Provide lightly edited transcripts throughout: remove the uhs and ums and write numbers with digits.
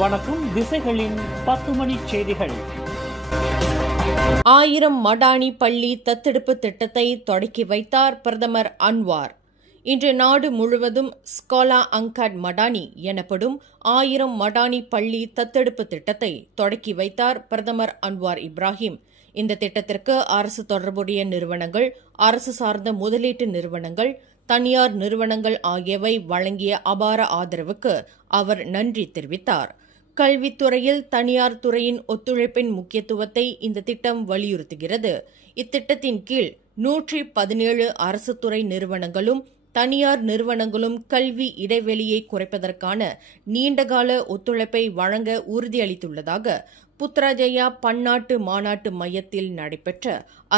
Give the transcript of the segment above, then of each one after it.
வணக்கம். திசைகளின் 10 மணி செய்திகள். 1000 மடானி பள்ளி தத்தெடுப்பு திட்டத்தை தொடக்கி வைத்தார் பிரதமர் அன்வார். இன்று நாடு முழுவதும் ஸ்காலா அங்காட் மடானி எனப்படும் 1000 மடானி பள்ளி தத்தெடுப்பு திட்டத்தை தொடக்கி வைத்தார் பிரதமர் அன்வார் இப்ராஹிம். இந்த திட்டத்திற்கு அரசு தொடர்புடைய நிறுவனங்கள், அரசு சார்ந்த முதலீட்டு நிறுவனங்கள், தனியார் நிறுவனங்கள் ஆகியவை வழங்கிய அபார ஆதரவுக்கு அவர் நன்றி தெரிவித்தார். கல்வித்துறையில் தனியார் துறையின் ஒத்துழைப்பின் முக்கியத்துவத்தை இந்த திட்டம் வலியுறுத்துகிறது. இத்திட்டத்தின் கீழ் 117 அரசு துறை நிறுவனங்களும் தனியார் நிறுவனங்களும் கல்வி இடைவெளியை குறைப்பதற்கான நீண்டகால ஒத்துழைப்பை வழங்க உறுதியளித்துள்ளதாக புத்ராஜயா பன்னாட்டு மாநாட்டு மையத்தில் நடைபெற்ற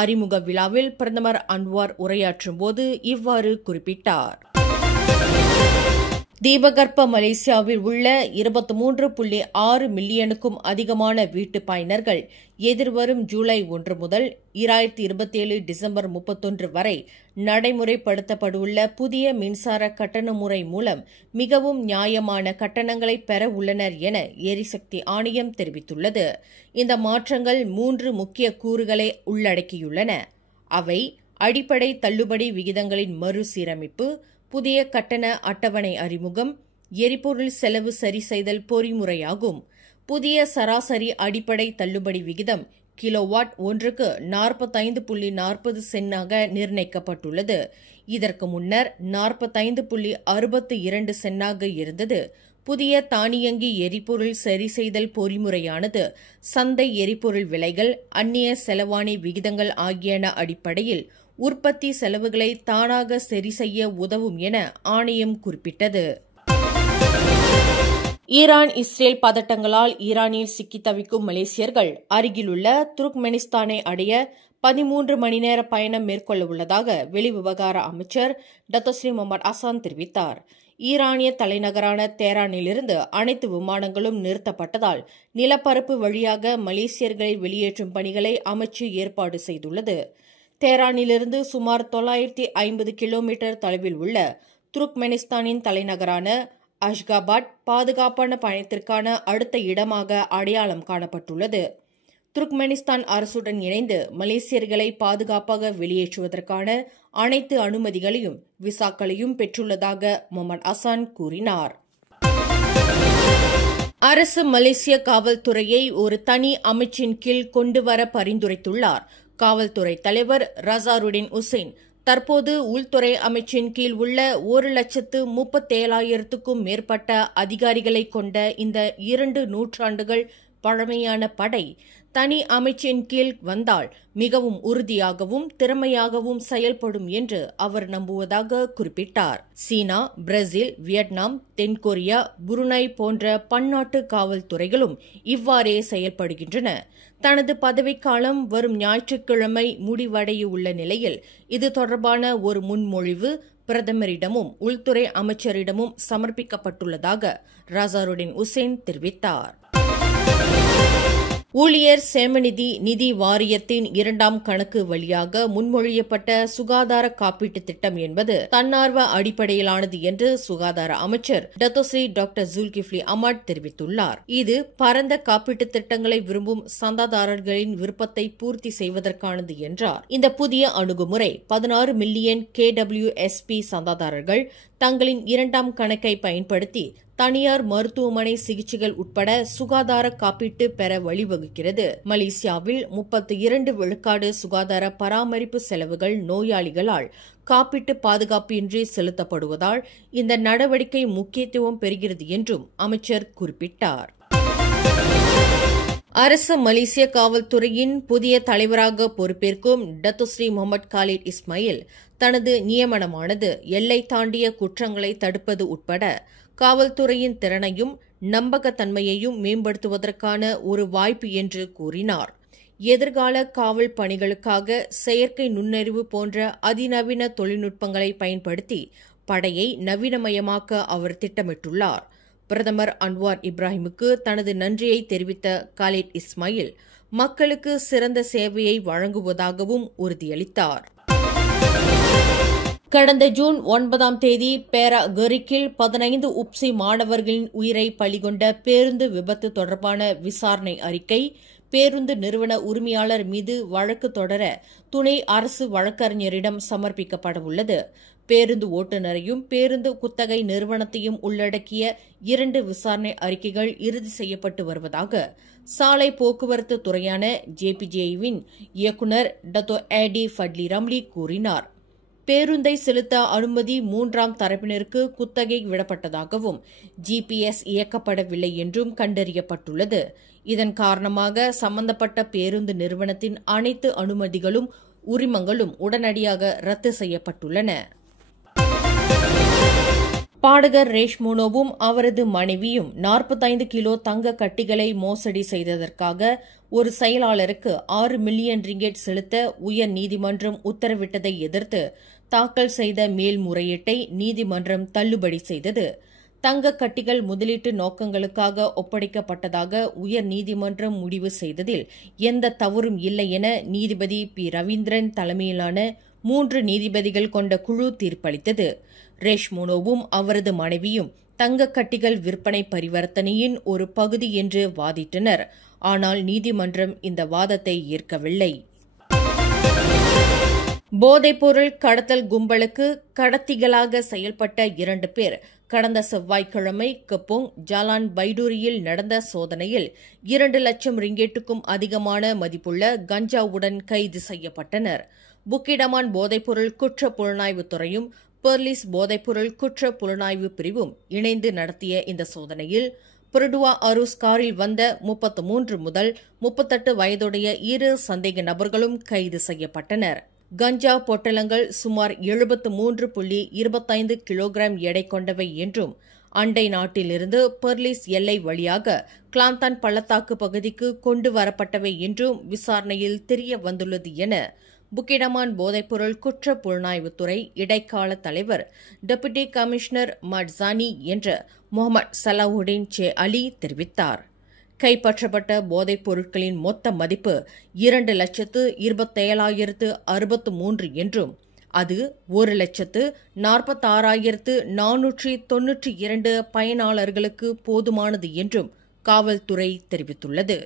அறிமுக விழாவில் பிரதமர் அன்வார் உரையாற்றும்போது இவ்வாறு குறிப்பிட்டார். தீபகற்ப மலேசியாவில் உள்ள 23.6 மில்லியனுக்கும் அதிகமான வீட்டு பயனர்கள் எதிர்வரும் ஜூலை 1 முதல் 2027 டிசம்பர் 31 வரை நடைமுறைப்படுத்தப்பட்டுள்ள புதிய மின்சார கட்டண முறை மூலம் மிகவும் நியாயமான கட்டணங்களை பெற உள்ளனர் என எரிசக்தி ஆணையம் தெரிவித்துள்ளது. இந்த மாற்றங்கள் 3 முக்கிய கூறுகளை உள்ளடக்கியுள்ளன. அவை அடிப்படை தள்ளுபடி விகிதங்களின் மறுசீரமைப்பு, புதிய கட்டண அட்டவணை அறிமுகம், எரிபொருள் செலவு சரி செய்தல் பொறிமுறையாகும். புதிய சராசரி அடிப்படை தள்ளுபடி விகிதம் கிலோவாட் ஒன்றுக்கு 45.40 சென்னாக நிர்ணயிக்கப்பட்டுள்ளது. இதற்கு முன்னர் 45.62 சென்னாக இருந்தது. புதிய தானியங்கி எரிபொருள் சரி செய்தல் பொறிமுறையானது சந்தை எரிபொருள் விலைகள், அந்நிய செலவாணி விகிதங்கள் ஆகியன அடிப்படையில் உற்பத்தி செலவுகளை தானாக சரி செய்ய உதவும் என ஆணையம் குறிப்பிட்டது. ஈரான் இஸ்ரேல் பதட்டங்களால் ஈரானில் சிக்கி தவிக்கும் மலேசியர்கள் அருகிலுள்ள துருக்மெனிஸ்தானை அடைய 13 மணி நேர பயணம் மேற்கொள்ள உள்ளதாக வெளிவிவகார அமைச்சர் டத்தோஸ்ரீ முகமது அசான் தெரிவித்தார். ஈரானிய தலைநகரான தேரானிலிருந்து அனைத்து விமானங்களும் நிறுத்தப்பட்டதால் நிலப்பரப்பு வழியாக மலேசியர்களை வெளியேற்றும் பணிகளை அமைச்சு ஏற்பாடு செய்துள்ளது. தேரானிலிருந்து சுமார் 950 கிலோமீட்டர் தொலைவில் உள்ள துருக்மெனிஸ்தானின் தலைநகரான அஷ்காபாத் பாதுகாப்பான பயணத்திற்கான அடுத்த இடமாக அடையாளம் காணப்பட்டுள்ளது. துருக்மெனிஸ்தான் அரசுடன் இணைந்து மலேசியர்களை பாதுகாப்பாக வெளியேற்றுவதற்கான அனைத்து அனுமதிகளையும் விசாக்களையும் பெற்றுள்ளதாக முகமது அசான் கூறினார். அரசு மலேசிய காவல்துறையை ஒரு தனி அமைச்சின் கீழ் கொண்டுவர பரிந்துரைத்துள்ளார். காவல்துறை தலைவர் ரசாருடின் உசைன் தற்போது உள்துறை அமைச்சின் கீழ் உள்ள 1,37,000க்கும் மேற்பட்ட அதிகாரிகளை கொண்ட இந்த 2 நூற்றாண்டுகள் பழமையான படை தனி அமைச்சின் கீழ் வந்தால் மிகவும் உறுதியாகவும் திறமையாகவும் செயல்படும் என்று அவர் நம்புவதாக குறிப்பிட்டார். சீனா, பிரேசில், வியட்நாம், தென்கொரியா, புருனை போன்ற பன்னாட்டு காவல்துறைகளும் இவ்வாறே செயல்படுகின்றன. தனது பதவிக்காலம் வரும் ஞாயிற்றுக்கிழமை முடிவடைய உள்ள நிலையில் இது தொடர்பான ஒரு முன்மொழிவு பிரதமரிடமும் உள்துறை அமைச்சரிடமும் சமர்ப்பிக்கப்பட்டுள்ளதாக ரசாருடின் உசேன் தெரிவித்தார். ஊழியர் சேமநிதி நிதி வாரியத்தின் 2ஆம் கணக்கு வழியாக முன்மொழியப்பட்ட சுகாதார காப்பீட்டு திட்டம் என்பது தன்னார்வ அடிப்படையிலானது என்று சுகாதார அமைச்சர் டத்தோஸ்ரீ டாக்டர் ஜுல்கிஃப்லி அஹ்மத் தெரிவித்துள்ளார். இது பரந்த காப்பீட்டு திட்டங்களை விரும்பும் சந்தாதாரர்களின் விருப்பத்தை பூர்த்தி செய்வதற்கானது என்றார். இந்த புதிய அணுகுமுறை 16 மில்லியன் KWSP சந்தாதாரர்கள் தங்களின் 2ஆம் கணக்கை பயன்படுத்தி தனியார் மருத்துவமனை சிகிச்சைகள் உட்பட சுகாதார காப்பீட்டு பெற வழிவகுக்கிறது. மலேசியாவில் 32 விழுக்காடு சுகாதார பராமரிப்பு செலவுகள் நோயாளிகளால் காப்பீட்டு பாதுகாப்பு இன்றி செலுத்தப்படுவதால் இந்த நடவடிக்கை முக்கியத்துவம் பெறுகிறது என்றும் அமைச்சர் குறிப்பிட்டார். அரசு மலேசிய காவல்துறையின் புதிய தலைவராக பொறுப்பேற்கும் டத்தோஸ்ரீ முகமது காலித் இஸ்மாயில் தனது நியமனமானது எல்லை தாண்டிய குற்றங்களை தடுப்பது உட்பட காவல்துறையின் திறனையும் நம்பகத்தன்மையையும் மேம்படுத்துவதற்கான ஒரு வாய்ப்பு என்று கூறினார். எதிர்கால காவல் பணிகளுக்காக செயற்கை நுண்ணறிவு போன்ற அதிநவீன தொழில்நுட்பங்களை பயன்படுத்தி படையை நவீனமயமாக்க அவர் திட்டமிட்டுள்ளார். பிரதமர் அன்வார் இப்ராஹிமுக்கு தனது நன்றியை தெரிவித்த காலித் இஸ்மாயில் மக்களுக்கு சிறந்த சேவையை வழங்குவதாகவும் உறுதியளித்தார். கடந்த ஜூன் 9 பேராகரிக்கில் 15 உப்சி மாணவர்களின் உயிரை பலிகொண்ட பேருந்து விபத்து தொடர்பான விசாரணை அறிக்கை பேருந்து நிறுவன உரிமையாளர் மீது வழக்கு தொடர துணை அரசு வழக்கறிஞரிடம் சமர்ப்பிக்கப்படவுள்ளது. பேருந்து ஓட்டுநரையும் பேருந்து குத்தகை நிறுவனத்தையும் உள்ளடக்கிய 2 விசாரணை அறிக்கைகள் இறுதி செய்யப்பட்டு வருவதாக சாலை போக்குவரத்து துறையான ஜேபிஜேவின் இயக்குநர் டத்தோ ஏடி ஃபட்லி ரம்லி கூறினார். பேருந்தை செலுத்த அனுமதி 3ஆம் தரப்பினருக்கு குத்தகை விடப்பட்டதாகவும் ஜிபிஎஸ் இயக்கப்படவில்லை என்றும் கண்டறியப்பட்டுள்ளது. இதன் காரணமாக சம்பந்தப்பட்ட பேருந்து நிறுவனத்தின் அனைத்து அனுமதிகளும் உரிமங்களும் உடனடியாக ரத்து செய்யப்பட்டுள்ளன. பாடகர் ரேஷ்மோனோவும் அவரது மனைவியும் 45 கிலோ தங்க கட்டிகளை மோசடி செய்ததற்காக ஒரு செயலாளருக்கு 6 மில்லியன் ரிங்கெட் செலுத்த உயர் நீதிமன்றம் உத்தரவிட்டதை எதிர்த்து தாக்கல் செய்த மேல்முறையீட்டை நீதிமன்றம் தள்ளுபடி செய்தது. தங்க கட்டிகள் முதலீட்டு நோக்கங்களுக்காக ஒப்படைக்கப்பட்டதாக உயர் நீதிமன்றம் முடிவு செய்ததில் எந்த தவறும் இல்லை என நீதிபதி பி ரவீந்திரன் தலைமையிலான 3 நீதிபதிகள் கொண்ட குழு தீர்ப்பளித்தது. ரேஷ்மோனோவும் அவரது மனைவியும் தங்க கட்டிகள் விற்பனை பரிவர்த்தனையின் ஒரு பகுதி என்று வாதிட்டனர். ஆனால் நீதிமன்றம் இந்த வாதத்தை ஏற்கவில்லை. போதைப்பொருள் கடத்தல் கும்பலுக்கு கடத்திகளாக செயல்பட்ட 2 பேர் கடந்த செவ்வாய்க்கிழமை கெப்போங் ஜாலான் பைடூரியில் நடந்த சோதனையில் 2 லட்சம் ரிங்கெட்டுக்கும் அதிகமான மதிப்புள்ள கஞ்சாவுடன் கைது செய்யப்பட்டனர். புக்கிடமான் போதைப்பொருள் குற்ற புலனாய்வு துறையும் பெர்லிஸ் போதைப்பொருள் குற்ற புலனாய்வு பிரிவும் இணைந்து நடத்திய இந்த சோதனையில் புரடுவா அரூஸ் காரில் வந்த 33 முதல் 38 வயதுடைய 2 சந்தேக நபர்களும் கைது செய்யப்பட்டனர். கஞ்சா பொட்டலங்கள் சுமார் 73.25 கிலோகிராம் எடை கொண்டவை என்றும் அண்டை நாட்டிலிருந்து பெர்லிஸ் எல்லை வழியாக கிளாந்தான் பள்ளத்தாக்கு பகுதிக்கு கொண்டு வரப்பட்டவை என்றும் விசாரணையில் தெரிய வந்துள்ளது என புக்கிடமான் போதைப்பொருள் குற்ற புலனாய்வுத்துறை இடைக்கால தலைவர் டெபுட்டி கமிஷனர் மட்சானி என்ற முகமது சலாவுடீன் சே அலி தெரிவித்தார். கைப்பற்றப்பட்ட போதைப் பொருட்களின் மொத்த மதிப்பு 2,27,063 என்றும் அது 1,46,492 பயனாளர்களுக்கு போதுமானது என்றும் காவல்துறை தெரிவித்துள்ளது.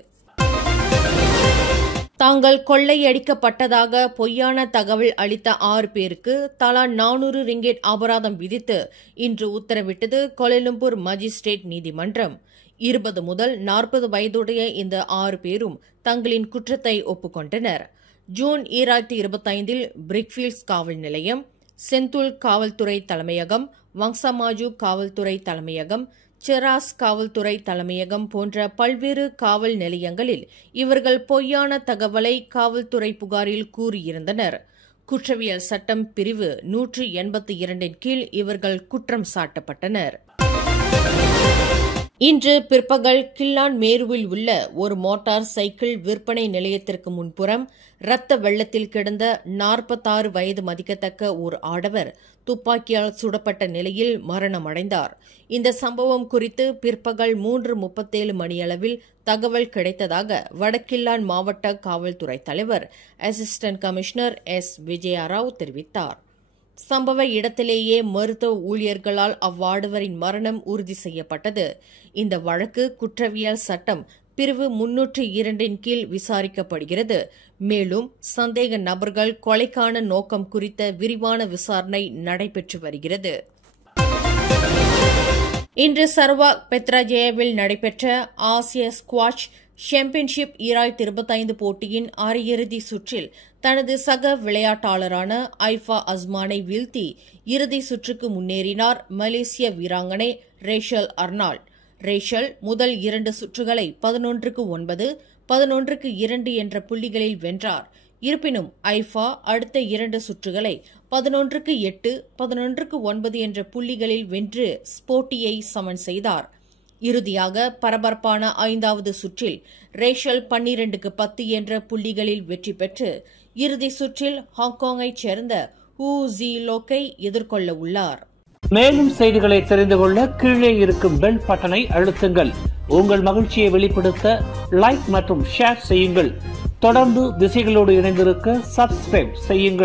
தாங்கள் கொள்ளையடிக்கப்பட்டதாக பொய்யான தகவல் அளித்த 6 பேருக்கு தலா 400 ரிங்கெட் அபராதம் விதித்து இன்று உத்தரவிட்டது கோலாலம்பூர் மஜிஸ்ட்ரேட் நீதிமன்றம். 20 முதல் 40 வயதுடைய இந்த 6 பேரும் தங்களின் குற்றத்தை ஒப்புக்கொண்டனர். ஜூன் 2025 பிரிக்ஃபீல்ட்ஸ் காவல் நிலையம், செந்தூல் காவல்துறை தலைமையகம், வங்சமாஜு காவல்துறை தலைமையகம், செராஸ் காவல்துறை தலைமையகம் போன்ற பல்வேறு காவல் நிலையங்களில் இவர்கள் பொய்யான தகவலை காவல்துறை புகாரில் கூறியிருந்தனர். குற்றவியல் சட்டம் பிரிவு 182 கீழ் இவர்கள் குற்றம் சாட்டப்பட்டனர். இன்று பிற்பகல் கில்லான் மேருவில் உள்ள ஒரு மோட்டார் சைக்கிள் விற்பனை நிலையத்திற்கு முன்புறம் இரத்த வெள்ளத்தில் கிடந்த 46 வயது மதிக்கத்தக்க ஒரு ஆடவர் துப்பாக்கியால் சுடப்பட்ட நிலையில் மரணமடைந்தார். இந்த சம்பவம் குறித்து பிற்பகல் 3:37 மணியளவில் தகவல் கிடைத்ததாக வடகில்லான் மாவட்ட காவல்துறை தலைவர் அசிஸ்டன்ட் கமிஷனர் எஸ். விஜயராவ் தெரிவித்தார். சம்பவ இடத்திலேயே மருத்துவ ஊழியர்களால் அவ்வாடவரின் மரணம் உறுதி செய்யப்பட்டது. இந்த வழக்கு குற்றவியல் சட்டம் பிரிவு 302 கீழ் விசாரிக்கப்படுகிறது. மேலும் சந்தேக நபர்கள் கொலைக்கான நோக்கம் குறித்த விரிவான விசாரணை நடைபெற்று வருகிறது. இன்று சரவாக் பெத்ராஜயாவில் நடைபெற்ற ஆசிய ஸ்குவாஷ் சாம்பியன்ஷிப் 2025 போட்டியின் அரையிறுதி சுற்றில் தனது சக விளையாட்டாளரான ஐஃபா அஸ்மானை வீழ்த்தி இறுதி சுற்றுக்கு முன்னேறினார் மலேசிய வீராங்கனை ரேஷல் அர்னால்ட். ரேஷல் முதல் 2 சுற்றுகளை 11-9, 11-2 என்ற புள்ளிகளில் வென்றார். இருப்பினும் ஐஃபா அடுத்த 2 சுற்றுகளை 11-8, 11-9 என்ற புள்ளிகளில் வென்று போட்டியை சமன் செய்தார். இறுதியாக பரபரப்பான 5வது சுற்றில் ரேஷல் 12-10 என்ற புள்ளிகளில் வெற்றி பெற்று இறுதி சுற்றில் ஹாங்காங்கைச் சேர்ந்த ஹூ ஜி லோக்கை எதிர்கொள்ள உள்ளார். மேலும் செய்திகளை தெரிந்து கொள்ள கீழே இருக்கும் பெல் பட்டனை அழுத்துங்கள். உங்கள் மகிழ்ச்சியை வெளிப்படுத்த லைக் மற்றும் ஷேர் செய்யுங்கள். தொடர்ந்து திசைகளோடு இணைந்திருக்க சப்ஸ்கிரைப் செய்யுங்கள்.